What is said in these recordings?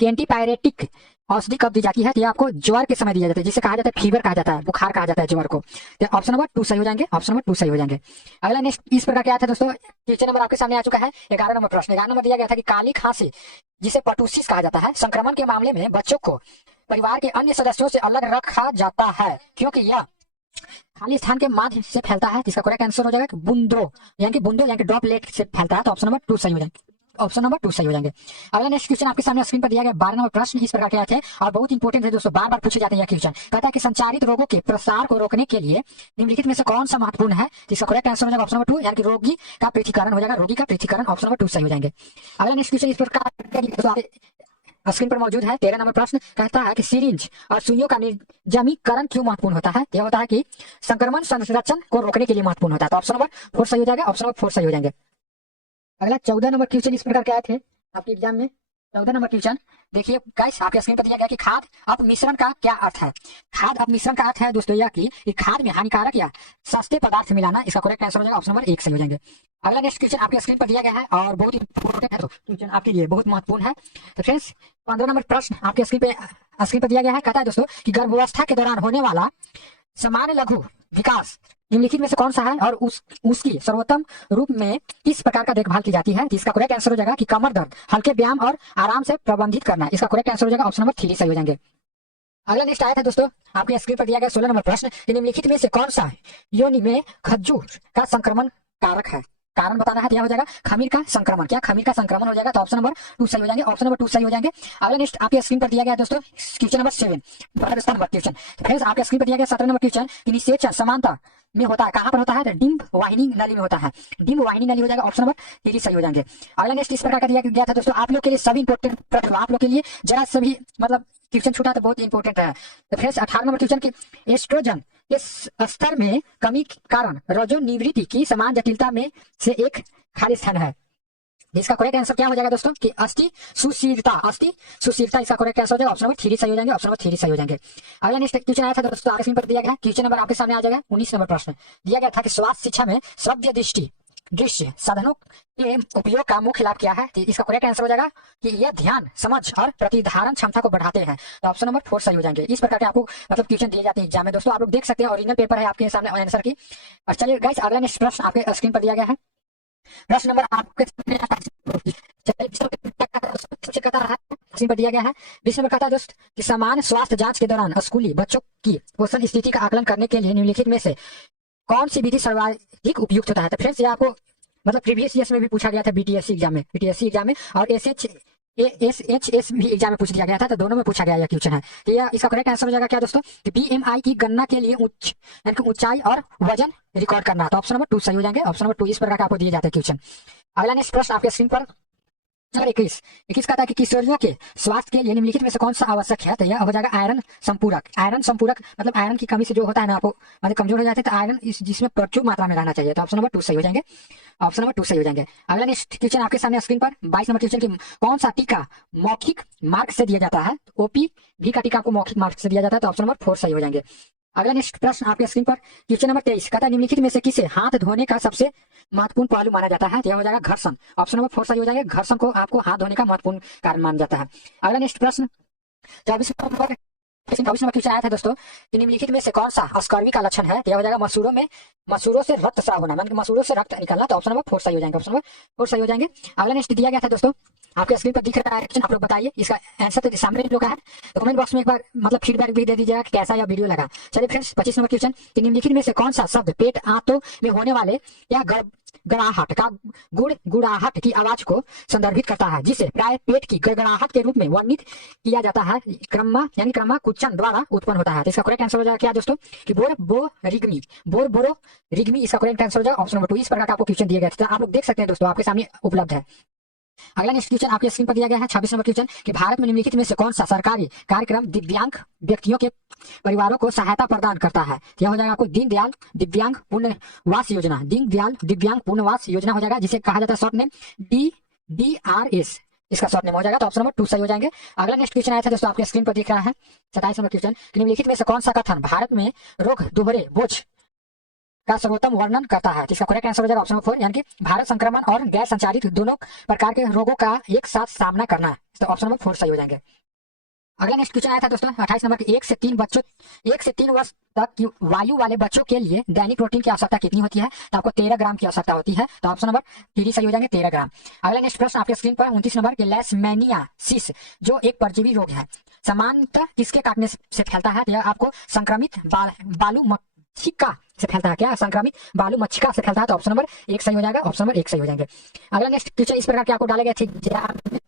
कि एंटीपायरेटिक औषधि कब दी जाती है? तो ये आपको ज्वर के समय दिया जाता है, जिसे कहा जाता है फीवर कहा जाता है, बुखार कहा जाता है ज्वर को। तो ऑप्शन नंबर 2 सही हो जाएंगे, ऑप्शन नंबर 2 सही हो जाएंगे। अगला नेक्स्ट इस प्रकार क्या था दोस्तों, क्वेश्चन नंबर आपके सामने आ चुका है 11 नंबर प्रश्न। 11 नंबर दिया गया था कि काली खांसी जिसे पर्टुसिस कहा जाता है, संक्रमण के मामले में बच्चों को परिवार के अन्य सदस्यों से अलग रखा जाता है क्योंकि यह खाली स्थान के माध्यम से फैलता है। इसका करेक्ट आंसर हो जाएगा कि बूंदों यानी ड्रॉपलेट से फैलता है। तो ऑप्शन नंबर 2 सही हो जाएंगे, ऑप्शन नंबर 2 सही हो जाएंगे। अगला नेक्स्ट क्वेश्चन आपके सामने स्क्रीन पर दिया गया 12 नंबर प्रश्न इस प्रकार के थे और बहुत इंपॉर्टेंट है दोस्तों, बार बार पूछे जाते हैं यह क्वेश्चन। कहता है कि संचारित रोगों के प्रसार को रोकने के लिए निम्नलिखित में से कौन सा महत्वपूर्ण है? जिसका करेक्ट आंसर हो जाएगा ऑप्शन नंबर 2 यानी कि रोगी का पृथक्करण हो जाएगा, रोगी का पृथक्करण, ऑप्शन नंबर 2 सही हो जाएंगे। अगला नेक्स्ट क्वेश्चन इस प्रकार स्क्रीन पर मौजूद है 13 नंबर प्रश्न। कहता है कि सिरिंज और सुइयों का निर्जमीकरण क्यों महत्वपूर्ण होता है? यह होता है कि संक्रमण संरक्षण को रोकने के लिए महत्वपूर्ण होता है। तो ऑप्शन नंबर 4 सही हो जाएगा, ऑप्शन नंबर 4 सही हो जाएंगे। अगला 14 नंबर क्वेश्चन इस प्रकार के आए थे आपके एग्जाम में। 14 नंबर क्वेश्चन देखिए गाइस, आपके स्क्रीन पर दिया गया कि खाद अपमिश्रण का क्या अर्थ है? खाद अपमिश्रण का अर्थ है दोस्तों यह कि खाद में हानिकारक या सस्ते पदार्थ मिलाना। इसका करेक्ट आंसर हो जाएगा ऑप्शन नंबर 1 सही हो जाएंगे। अगला नेक्स्ट क्वेश्चन आपके स्क्रीन पर दिया गया है और बहुत इंपॉर्टेंट है, तो क्वेश्चन आपके लिए बहुत महत्वपूर्ण है। तो फ्रेंड्स 15 नंबर प्रश्न आपके स्क्रीन पर दिया गया है। कहता है दोस्तों कि गर्भावस्था के दौरान होने वाला सामान्य लघु विकास निम्नलिखित में से कौन सा है और उसकी सर्वोत्तम रूप में किस प्रकार का देखभाल की जाती है? इसका करेक्ट आंसर हो जाएगा कि कमर दर्द हल्के व्यायाम और आराम से प्रबंधित करना। इसका करेक्ट आंसर हो जाएगा ऑप्शन नंबर 3 सही हो जाएंगे। अगला नेक्स्ट आया था दोस्तों आपके स्क्रीन पर दिया गया 16 नंबर प्रश्न, निम्नलिखित में से कौन सा योनि में खजूर का संक्रमण कारक है? कारण बताना है। तो हो जाएगा खमीर का संक्रमण। क्या खमीर का संक्रमण हो जाएगा? तो ऑप्शन नंबर 2 सही हो जाएंगे, ऑप्शन नंबर 2 सही हो जाएंगे। अगला नेक्स्ट आपके स्क्रीन पर दिया गया दोस्तों question number 7 number question. Friends आपके स्क्रीन पर दिया गया 17 नंबर क्वेश्चन कि निषेचन समानता में होता है, कहां पर होता है? तो डिंब वाहिनी नली में होता है। डिंब वाहिनी नली हो जाएगा, ऑप्शन नंबर 3 सही हो जाएंगे। अगला नेक्स्ट इस प्रकार का दिया गया था दोस्तों आप लोग के लिए सभी इंपोर्टेंट प्रश्न, आप लोग के लिए जरा सभी मतलब क्वेश्चन छूटा तो बहुत इंपॉर्टेंट है। तो फ्रेंड्स 18 नंबर क्वेश्चन की एस्ट्रोजन के स्तर में कमी के कारण रजोनिवृत्ति की समान जटिलता में से एक खाली स्थान है। इसका करेक्ट आंसर क्या हो जाएगा दोस्तों कि अस्थि सुशीलता इसका करेक्ट आंसर हो जाएगा, ऑप्शन नंबर 3 सही हो जाएंगे, ऑप्शन नंबर 3 सही हो जाएंगे। अगला नेक्स्ट क्वेश्चन आया था दोस्तों आपके स्क्रीन पर दिया गया क्वेश्चन नंबर आपके सामने आ जाएगा 19 नंबर प्रश्न। दिया गया था कि स्वास्थ्य शिक्षा में श्रव्य दृश्य साधनों के उपयोग का मुख्य लाभ क्या है? तो इसका करेक्ट आंसर हो जाएगा कि यह ध्यान समझ और प्रतिधारण क्षमता को बढ़ाते हैं। तो ऑप्शन नंबर 4 सही हो जाएंगे। इस प्रकार के आपको मतलब क्वेश्चन दिए जाते हैं एग्जाम में दोस्तों, आप लोग देख सकते हैं ओरिजिनल पेपर है आपके सामने आंसर की। और चलिए गाइस अगला नेक्स्ट प्रश्न आपके स्क्रीन पर दिया गया है। प्रश्न नंबर आपके स्क्रीन पर दिया गया है 20 नंबर। कहता है दोस्त कि सामान्य स्वास्थ्य जांच के दौरान स्कूली बच्चों की पोषण स्थिति का आकलन करने के लिए निम्नलिखित में से कौन सी विधि सर्वाधिक उपयुक्त होता है? तो फ्रेंड्स ये आपको मतलब प्रीवियस ईयर्स में भी पूछा गया था बीटीएससी एग्जाम में और एसएचएस भी एग्जाम में पूछ दिया गया था, तो दोनों में पूछा गया यह क्वेश्चन है। तो यह इसका करेक्ट आंसर हो जाएगा क्या दोस्तों कि बीएमआई की गणना के लिए ऊंचाई और वजन रिकॉर्ड करना। तो ऑप्शन नंबर 2 सही हो जाएंगे, ऑप्शन नंबर 2 इस प्रकार का आपको दिए जाते हैं क्वेश्चन। अगला नेक्स्ट प्रश्न आपके स्क्रीन पर 21 कहता है कि किशोरियों के स्वास्थ्य के लिए निम्नलिखित में से कौन सा आवश्यक है? तो यह हो जाएगा आयरन संपूरक मतलब आयरन की कमी से जो होता है ना आपको मतलब कमजोर हो जाते हैं, तो आयरन जिसमें प्रचुर मात्रा में रहना चाहिए। तो ऑप्शन नंबर 2 सही हो जाएंगे, ऑप्शन नंबर 2 सही हो जाएंगे। अगला नेक्स्ट क्वेश्चन आपके सामने स्क्रीन पर 22 नंबर क्वेश्चन की कौन सा टीका मौखिक मार्ग से दिया जाता है? ओपी भी का टीका आपको मौखिक मार्ग से दिया जाता है। तो ऑप्शन नंबर 4 सही हो जाएंगे। अगला नेक्स्ट प्रश्न आपके स्क्रीन पर क्वेश्चन नंबर 23 कहता है निम्नलिखित में से किसे हाथ धोने का सबसे महत्वपूर्ण पहलू माना जाता है? तो यह हो जाएगा घर्षण, ऑप्शन नंबर 4 सही हो जाएगा। घर्षण को आपको हाथ धोने का महत्वपूर्ण कारण माना जाता है। अगला नेक्स्ट प्रश्न 24 नंबर क्वेश्चन आया था दोस्तों कि निम्नलिखित में से कौन सा अस्कर्वी का लक्षण है? तो यह हो जाएगा मसूरों से रक्त स्राव होना, मतलब मसूरों से रक्त निकलना। तो ऑप्शन नंबर 4 सही हो जाएंगे, ऑप्शन नंबर 4 सही हो जाएंगे। अगला नेक्स्ट दिया गया था दोस्तों आपके स्क्रीन पर दिख रहा है, आप लोग बताइए इसका आंसर तो सामने लोग है, तो कमेंट बॉक्स में एक बार मतलब फीडबैक भी दे दीजिएगा कि कैसा यह वीडियो लगा। चलिए फ्रेंड्स 25 नंबर क्वेश्चन कि निम्नलिखित में से कौन सा शब्द पेट आंतों में होने वाले या गड़गड़ाहट का गुड़गुड़ाहट की आवाज को संदर्भित करता है, जिसे प्राय पेट की गड़गड़ाहट के रूप में वर्णित किया जाता है, क्रम कुचन द्वारा उत्पन्न होता है। तो इसका करेक्ट आंसर हो जाएगा क्या दोस्तों कि बोरबोरिग्मी इसका करेक्ट आंसर हो जाएगा, ऑप्शन नंबर 2 इस प्रकार का आपको क्वेश्चन दिया गया था, आप लोग देख सकते हैं दोस्तों आपके सामने उपलब्ध है। अगला नेक्स्ट क्वेश्चन आपके स्क्रीन पर दिया गया है 26 नंबर क्वेश्चन कि भारत में निम्नलिखित में से कौन सा सरकारी कार्यक्रम दिव्यांग व्यक्तियों के परिवारों को सहायता प्रदान करता है? यह हो जाएगा आपको दीनदयाल दिव्यांग पुनर्वास योजना हो जाएगा, जिसे कहा जाता है शॉर्ट नेम DRS, इसका शॉर्ट नेम हो जाएगा। तो ऑप्शन नंबर 2 सही हो जाएंगे। अगला नेक्स्ट क्वेश्चन आया था दोस्तों आपके स्क्रीन पर दिख रहा है 27 नंबर क्वेश्चन कि निम्नलिखित में से कौन सा कथन भारत में रोग दोहरे बोझ का सर्वोत्तम वर्णन करता है। इसका करेक्ट आंसर हो जाएगा ऑप्शन नंबर 4, यानी कि भारत संक्रमण और गैर संचारित दोनों प्रकार के रोगों का एक साथ सामना करना है। तो ऑप्शन नंबर 4 सही हो जाएंगे। अगला नेक्स्ट क्वेश्चन आया था दोस्तों 28 नंबर के 1 से 3 वर्ष तक की वायु वाले बच्चों के लिए दैनिक प्रोटीन की आवश्यकता कितनी होती है? तो आपको 13 ग्राम की आवश्यकता होती है। तो ऑप्शन नंबर 3 सही हो जाएंगे, 13 ग्राम। अगला नेक्स्ट प्रश्न आपके स्क्रीन पर 29 नंबर के लेशमैनियासिस जो एक परजीवी रोग है सामान्यतः किसके काटने से फैलता है? यह आपको संक्रमित बालू मच्छिका से फैलता है। क्या? संक्रमित बालू मच्छिका से फैलता है। तो ऑप्शन नंबर 1 सही हो जाएगा, ऑप्शन नंबर 1 सही हो जाएंगे। अगला नेक्स्ट क्वेश्चन इस प्रकार के आपको डाले गए थे,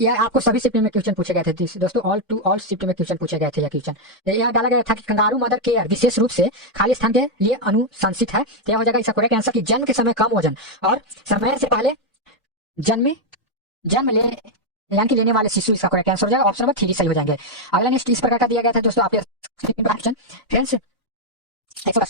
यह आपको सभी शिफ्ट में क्वेश्चन पूछे गए थे दोस्तों, ऑल टू ऑल शिफ्ट में क्वेश्चन पूछे गए थे। यह क्वेश्चन यह डाला गया था कि कंगारू मदर केयर विशेष रूप से खाली स्थान के लिए अनुशंसित है। क्या हो जाएगा इसका करेक्ट आंसर कि जन्म के समय कम वजन और समय से पहले जन्म लेने वाले शिशु, इसका करेक्ट आंसर हो जाएगा ऑप्शन नंबर 3 सही हो जाएंगे। अगला नेक्स्ट इस प्रकार का दिया गया था दोस्तों आपके क्वेश्चन फ्रेंड्स,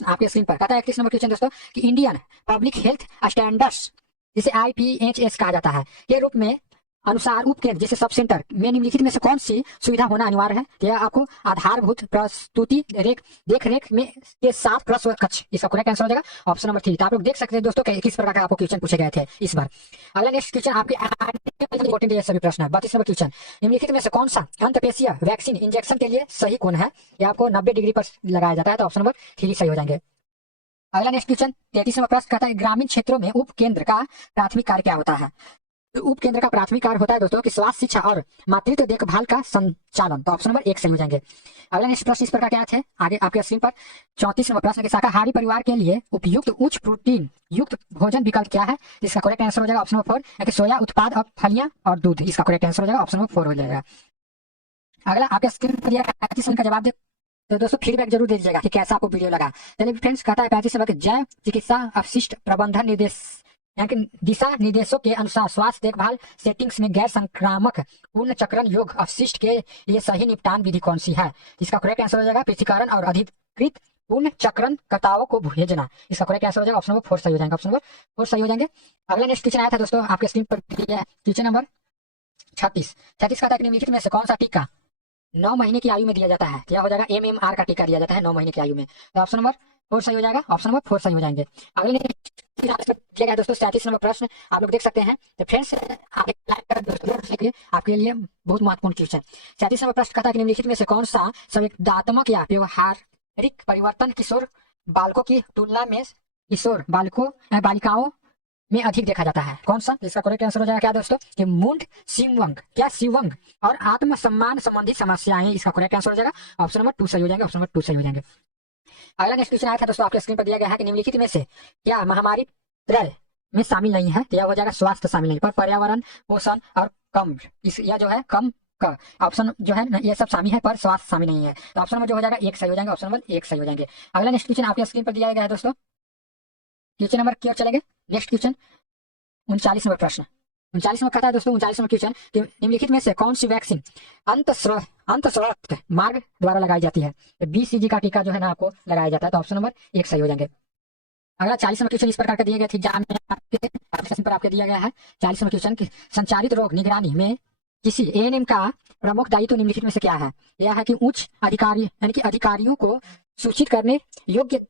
आपके स्क्रीन पर कहता है 31 नंबर क्वेश्चन दोस्तों कि इंडियन पब्लिक हेल्थ स्टैंडर्ड्स जिसे IPHS कहा जाता है के रूप में अनुसार उपकेंद्र जैसे सब सेंटर में निम्नलिखित में से कौन सी सुविधा होना अनिवार्य है? यह आपको आधारभूत प्रस्तुति देख रेख में के साथ प्रसव कक्ष, इसका करेक्ट आंसर हो जाएगा ऑप्शन नंबर 3। तो आप लोग देख सकते हैं दोस्तों किस प्रकार का आपको क्वेश्चन पूछे गए थे इस बार। अगला नेक्स्ट क्वेश्चन आपके इंपोर्टेंट ये सभी प्रश्न है। 32 नंबर क्वेश्चन निम्नलिखित में से कौन सा अंतःपेशीय वैक्सीन इंजेक्शन के लिए सही कोण है? यह आपको 90 डिग्री पर लगाया जाता है। तो ऑप्शन नंबर 3 सही हो जाएंगे। अगला नेक्स्ट क्वेश्चन 33 नंबर प्रश्न कहता है ग्रामीण क्षेत्रों में उप केंद्र का प्राथमिक कार्य क्या होता है? उप केंद्र का प्राथमिक कार्य होता है दोस्तों कि स्वास्थ्य शिक्षा और मातृत्व देखभाल का संचालन। तो ऑप्शन नंबर 1 सही हो जाएंगे। अगला नेक्स्ट प्रश्न इस प्रकार क्या है आगे आपके स्क्रीन पर 34 नंबर प्रश्न के शाकाहारी परिवार के लिए उपयुक्त उच्च प्रोटीन युक्त भोजन विकल्प क्या है? इसका करेक्ट आंसर हो जाएगा ऑप्शन नंबर 4, सोया उत्पाद और फलियां और दूध, इसका करेक्ट आंसर हो जाएगा ऑप्शन नंबर 4 हो जाएगा। अगला आपके स्क्रीन पर दिया 35 का जवाब दे तो दोस्तों फीडबैक जरूर दे दीजिएगा कि कैसा आपको वीडियो लगा। चलिए फ्रेंड्स कहता है 35 नंबर जैव चिकित्सा अवशिष्ट प्रबंधन निर्देश दिशा निर्देशों के अनुसार स्वास्थ्य देखभाल सेटिंग्स में गैर संक्रामक पूर्ण चक्रण योग अवशिष्ट के लिए सही निपटान विधि कौन सी है? इसका करेक्ट आंसर हो जाएगा पृथक्करण और अधिकृत पूर्ण चक्रण कर्ताओं को भेजना, इसका करेक्ट आंसर हो जाएगा ऑप्शन नंबर 4 सही हो जाएगा, ऑप्शन नंबर 4 सही हो जाएंगे। अगला नेक्स्ट क्वेश्चन आया था दोस्तों आपके स्क्रीन पर क्वेश्चन नंबर 36 का था निम्नलिखित में से कौन सा टीका 9 महीने की आयु में दिया जाता है? क्या हो जाएगा? MMR का टीका दिया जाता है 9 महीने की आयु में। तो ऑप्शन नंबर 4 सही हो जाएगा, ऑप्शन नंबर 4 सही हो जाएंगे। अगले दिया गया दोस्तों 37 नंबर प्रश्न आप लोग देख सकते हैं। तो फ्रेंड्स आपके लिए बहुत महत्वपूर्ण क्वेश्चन 37 नंबर प्रश्न कहता है कि निम्नलिखित में से कौन सा संवेदनात्मक या व्यवहारिक परिवर्तन किशोर बालकों की तुलना में किशोर बालिकाओं में अधिक देखा जाता है? कौन सा? इसका करेक्ट आंसर हो जाएगा क्या दोस्तों कि मूड शिवंग और आत्मसम्मान संबंधी समस्याएं, इसका करेक्ट आंसर हो जाएगा ऑप्शन नंबर 2 सही हो जाएंगे, ऑप्शन नंबर 2 सही हो जाएंगे। अगला नेक्स्ट क्वेश्चन आया था दोस्तों आपके स्क्रीन पर दिया गया है कि निम्नलिखित में से क्या महामारी त्रय में शामिल नहीं है? यह हो जाएगा स्वास्थ्य शामिल नहीं, पर पर्यावरण पोषण और कम इस या जो है कम का ऑप्शन जो है ये सब शामिल है पर स्वास्थ्य शामिल नहीं है। तो ऑप्शन नंबर जो हो जाएगा 1 सही हो जाएगा, ऑप्शन नंबर 1 सही हो जाएंगे। अगला नेक्स्ट क्वेश्चन आपके स्क्रीन पर दिया गया है दोस्तों क्वेश्चन नंबर की ओर चलेंगे। नेक्स्ट क्वेश्चन 39 नंबर प्रश्न 39 नंबर कहता है दोस्तों 39 नंबर क्वेश्चन निम्नलिखित में से कौन सी वैक्सीन अंतःस्राव मार्ग द्वारा लगाई जाती है? BCG का टीका जो है ना आपको लगाया जाता है। तो ऑप्शन नंबर 1 सही हो जाएंगे। अगला 40 नंबर क्वेश्चन इस प्रकार का दिया गया था पर आपके दिया गया है 40 नंबर क्वेश्चन संचारित रोग निगरानी में किसी ANM का प्रमुख दायित्व निम्नलिखित में से क्या है? यह है कि उच्च अधिकारी यानी कि अधिकारियों को सूचित करने योग्य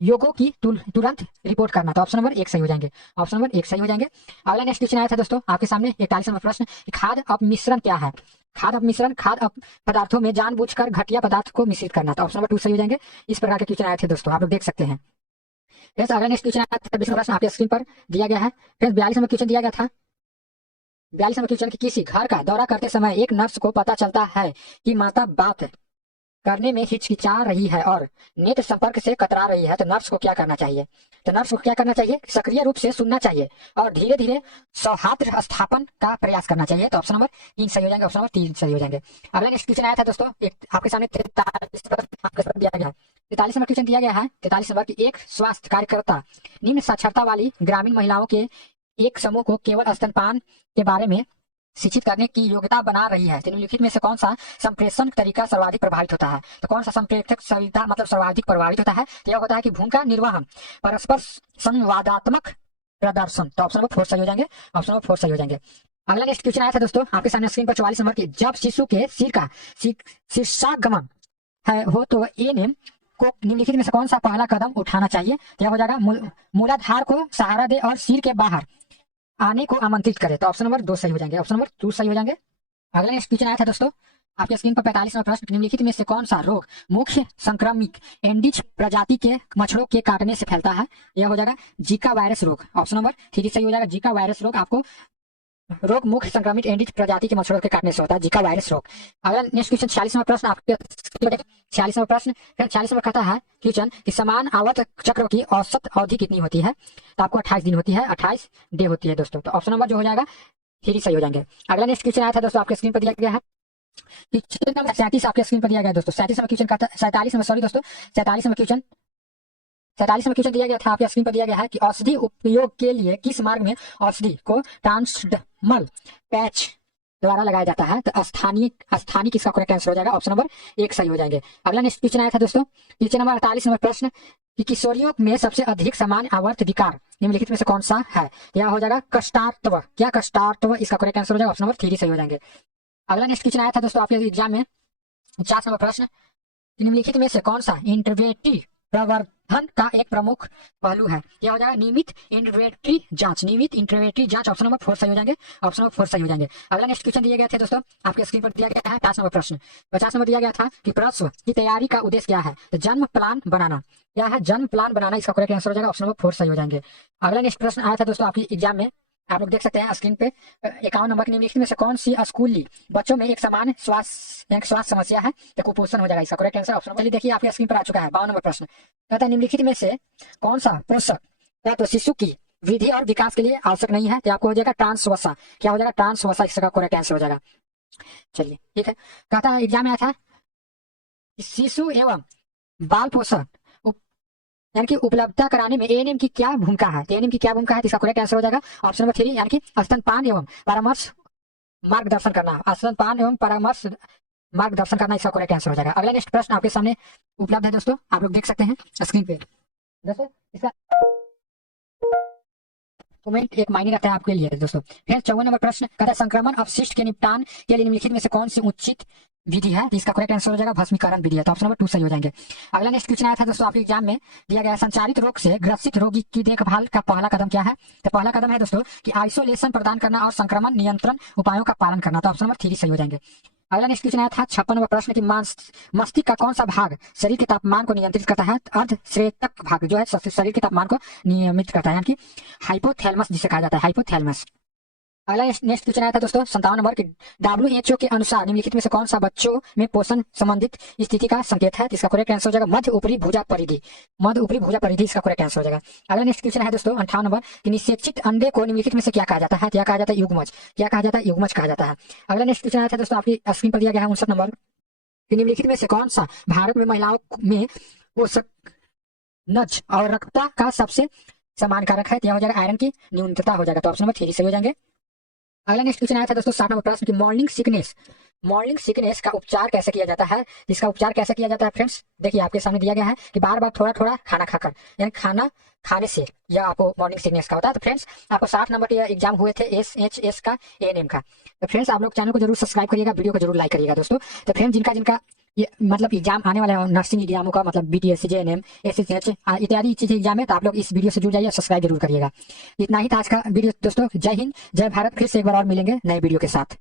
योगों की तुरंत रिपोर्ट करना। तो ऑप्शन नंबर 1 सही हो जाएंगे, ऑप्शन नंबर 1 सही हो जाएंगे। अगला नेक्स्ट क्वेश्चन आया था दोस्तों आपके सामने 41 नंबर प्रश्न खाद्य अपमिश्रण क्या है? खाद्य अपमिश्रण खाद्य पदार्थों में जानबूझकर घटिया पदार्थ को मिश्रित करना। तो ऑप्शन नंबर 2 सही हो जाएंगे। इस प्रकार के क्वेश्चन आए थे दोस्तों आप लोग देख सकते हैं। फ्रेंड्स अगला नेक्स्ट क्वेश्चन आया था 20 प्रश्न आपके स्क्रीन पर दिया गया है। फ्रेंड्स 42 नंबर क्वेश्चन दिया गया था 42 नंबर क्वेश्चन की किसी घर का दौरा करते समय एक नर्स को पता चलता है कि माता बात करने में हिचकिचा रही है और नेत्र संपर्क से कतरा रही है, तो नर्स को क्या करना चाहिए? तो नर्स को क्या करना चाहिए? सक्रिय रूप से सुनना चाहिए और धीरे धीरे सौहार्द स्थापन का प्रयास करना चाहिए। तो ऑप्शन नंबर 3 सही हो जाएंगे, ऑप्शन नंबर 3 सही हो जाएंगे। अगला नेक्स्ट क्वेश्चन आया था दोस्तों एक आपके सामने 43 दिया गया है 43 नंबर क्वेश्चन दिया गया है 43 नंबर की एक स्वास्थ्य कार्यकर्ता निम्न साक्षरता वाली ग्रामीण महिलाओं के एक समूह को केवल स्तनपान के बारे में शिक्षित करने की योग्यता बना रही है। निम्नलिखित में से कौन सा संप्रेषण तरीका सर्वाधिक प्रभावित होता है? तो कौन सा संप्रेषक सविता मतलब सर्वाधिक प्रभावित होता है? तो यह होता है कि भूमिका निर्वहन परस्पर संवादात्मक प्रदर्शन। तो ऑप्शन नंबर 4 सही हो जाएंगे, ऑप्शन नंबर 4 सही हो जाएंगे। अगला नेक्स्ट क्वेश्चन आया था दोस्तों आपके सामने स्क्रीन पर 44 नंबर की जब शिशु के सिर का शीर्षागमन है हो तो ANM को निम्नलिखित में से कौन सा पहला कदम उठाना चाहिए? क्या हो जाएगा? मूलाधार को सहारा दे और सिर के बाहर आने को आमंत्रित करे। तो ऑप्शन नंबर 2 सही हो जाएंगे, ऑप्शन नंबर 2 सही हो जाएंगे। अगला नेक्स्ट क्वेश्चन आया था दोस्तों आपके स्क्रीन पर 45वां प्रश्न, निम्नलिखित में से कौन सा रोग मुख्य संक्रमित एंडीज प्रजाति के मच्छरों के काटने से फैलता है? यह हो जाएगा जीका वायरस रोग। ऑप्शन नंबर 3 सही हो जाएगा। जीका वायरस रोग आपको रोग मुख्य संक्रमित एंडीज प्रजाति के मच्छरों के काटने से होता है, जीका वायरस रोग। अगला नेक्स्ट क्वेश्चन 46वां प्रश्न आपके 46वां प्रश्न 46वां कहता है क्वेश्चन कि समान आवर्त चक्र की औसत अवधि कितनी होती है? तो आपको 28 दिन होती है, 28 डे होती है दोस्तों। तो ऑप्शन नंबर जो हो जाएगा 3 सही हो जाएंगे। अगला नेक्स्ट क्वेश्चन आया था दोस्तों आपके स्क्रीन पर दिया गया है क्वेश्चन नंबर 37 आपके स्क्रीन पर दिया गया है दोस्तों। 37वां क्वेश्चन कहता है 47वां क्वेश्चन दिया गया था आपके स्क्रीन पर दिया गया है कि औषधि उपयोग के लिए किस मार्ग में औषधि को ट्रांसडर्मल पैच द्वारा लगाया जाता है? तो स्थानीय किसका करेक्ट आंसर हो जाएगा? ऑप्शन नंबर 1 सही हो जाएंगे। अगला नेक्स्ट क्वेश्चन आया था दोस्तों क्वेश्चन नंबर 48 नंबर प्रश्न कि किशोरियों में सबसे अधिक सामान्य आवर्त विकार निम्नलिखित में से कौन सा है? यह हो जाएगा कष्टार्त्व। क्या कष्टार्त्व इसका करेक्ट आंसर हो जाएगा? ऑप्शन नंबर 3 सही हो जाएंगे। अगला नेक्स्ट क्वेश्चन आया था दोस्तों आपके एग्जाम में 50 नंबर प्रश्न निम्नलिखित में से कौन सा इंटरवेटिव प्रवर्धन का एक प्रमुख पहलू है? यह हो जाएगा नियमित इंटरवेटरी जांच। नियमित इंटरवेटरी जांच ऑप्शन नंबर 4 सही हो जाएंगे, ऑप्शन नंबर 4 सही हो जाएंगे। अगला नेक्स्ट क्वेश्चन दिए गए थे दोस्तों आपके स्क्रीन पर दिया गया है 50 नंबर प्रश्न। 50 नंबर दिया गया था कि प्रसव की तैयारी का उद्देश्य क्या है? तो जन्म प्लान बनाना। क्या है? जन्म प्लान बनाना इसका करेक्ट आंसर हो जाएगा, ऑप्शन नंबर 4 सही हो जाएंगे। अगला नेक्स्ट प्रश्न आया था दोस्तों आपकी एग्जाम में, आप लोग देख सकते हैं स्क्रीन पे 51 नंबर की निम्नलिखित में से कौन सी स्कूली बच्चों में एक समान स्वास्थ्य समस्या है? तो कुपोषण हो जाएगा इसका करेक्ट आंसर। ऑप्शन चलिए देखिए आपके स्क्रीन पर आ चुका है 52 नंबर प्रश्न कहता है निम्नलिखित में से कौन सा पोषक या तो शिशु की वृद्धि और विकास के लिए आवश्यक नहीं है? तो आपको हो जाएगा ट्रांसवसा। क्या हो जाएगा? ट्रांसवसा इसका करेक्ट आंसर हो जाएगा। चलिए ठीक है, कहता है एग्जाम में आया था शिशु एवं बाल पोषण यानी कि उपलब्धता कराने में एएनएम की क्या भूमिका है? एएनएम की क्या भूमिका है? इसका करेक्ट आंसर हो जाएगा ऑप्शन नंबर 3 यानी कि स्तनपान एवं परामर्श मार्गदर्शन करना। स्तनपान एवं परामर्श मार्गदर्शन करना इसका करेक्ट आंसर हो जाएगा। अगला नेक्स्ट प्रश्न आपके सामने उपलब्ध है दोस्तों, आप लोग देख सकते हैं स्क्रीन पे दोस्तों। इसका कमेंट एक मायने रखता है आपके लिए दोस्तों। फिर 54 नंबर प्रश्न कहता है संक्रमण अपशिष्ट के निपटान के लिए निम्नलिखित में से कौन सी उचित विधि है? तो इसका करेक्ट आंसर हो जाएगा भस्मीकरण विधि है। तो ऑप्शन नंबर 2 सही हो जाएंगे। अगला नेक्स्ट क्वेश्चन आया था दोस्तों आपके एग्जाम में दिया गया संचारित रोग से ग्रसित रोगी की देखभाल का पहला कदम क्या है? तो पहला कदम है दोस्तों कि आइसोलेशन प्रदान करना और संक्रमण नियंत्रण उपायों का पालन करना। तो ऑप्शन नंबर 3 सही हो जाएंगे। अगला नेक्स्ट क्वेश्चन आया था 56 नंबर प्रश्न की मस्तिष्क का कौन सा भाग शरीर के तापमान को नियंत्रित करता है? अर्धश्वेतक भाग जो है शरीर के तापमान को नियमित करता है, यानी कि हाइपोथैलेमस जिसे कहा जाता है, हाइपोथैलेमस। अगला नेक्स्ट क्वेश्चन आया था दोस्तों 57 नंबर की WHO के अनुसार निम्नलिखित में से कौन सा बच्चों में पोषण संबंधित स्थिति का संकेत है? इसका करेक्ट आंसर हो जाएगा मध्य ऊपरी भुजा परिधि। मध्य ऊपरी भुजा परिधि इसका करेक्ट आंसर हो जाएगा। अगला नेक्स्ट क्वेश्चन है दोस्तों 58 नंबर कि निषेचित अंडे को निम्नलिखित में से क्या कहा जाता है? क्या कहा जाता है? युग्मज। क्या कहा जाता है? युग्मज कहा जाता है। अगला नेक्स्ट क्वेश्चन आया था दोस्तों आपकी स्क्रीन पर दिया गया है 59 नंबर कि निम्नलिखित में से कौन सा भारत में महिलाओं में पोषक नज और रक्तता का सबसे समान कारक है? यह हो जाएगा आयरन की न्यूनता हो जाएगा। तो ऑप्शन नंबर 3 सही हो जाएंगे। अगला नेक्स्ट क्वेश्चन आया था दोस्तों 60 नंबर प्रश्न की मॉर्निंग सिकनेस का उपचार कैसे किया जाता है? इसका उपचार कैसे किया जाता है फ्रेंड्स? देखिए आपके सामने दिया गया है कि बार बार थोड़ा थोड़ा खाना खाकर, यानी खाना खाने से यह आपको मॉर्निंग सिकनेस का होता है। तो फ्रेंड्स आपको 60 नंबर के एग्जाम हुए थे SHS का एएनएम का। तो फ्रेंड्स आप लोग चैनल को जरूर सब्सक्राइब करिएगा, वीडियो को जरूर लाइक करिएगा दोस्तों। तो फ्रेंड्स जिनका ये मतलब एग्जाम आने वाला है नर्सिंग एग्जामों का, मतलब BTS JNM SSH इत्यादि चीजें एग्जाम है, तो आप लोग इस वीडियो से जुड़ जाइए, सब्सक्राइब जरूर करिएगा। इतना ही था आज का वीडियो दोस्तों। जय हिंद, जय भारत। फिर से एक बार और मिलेंगे नए वीडियो के साथ।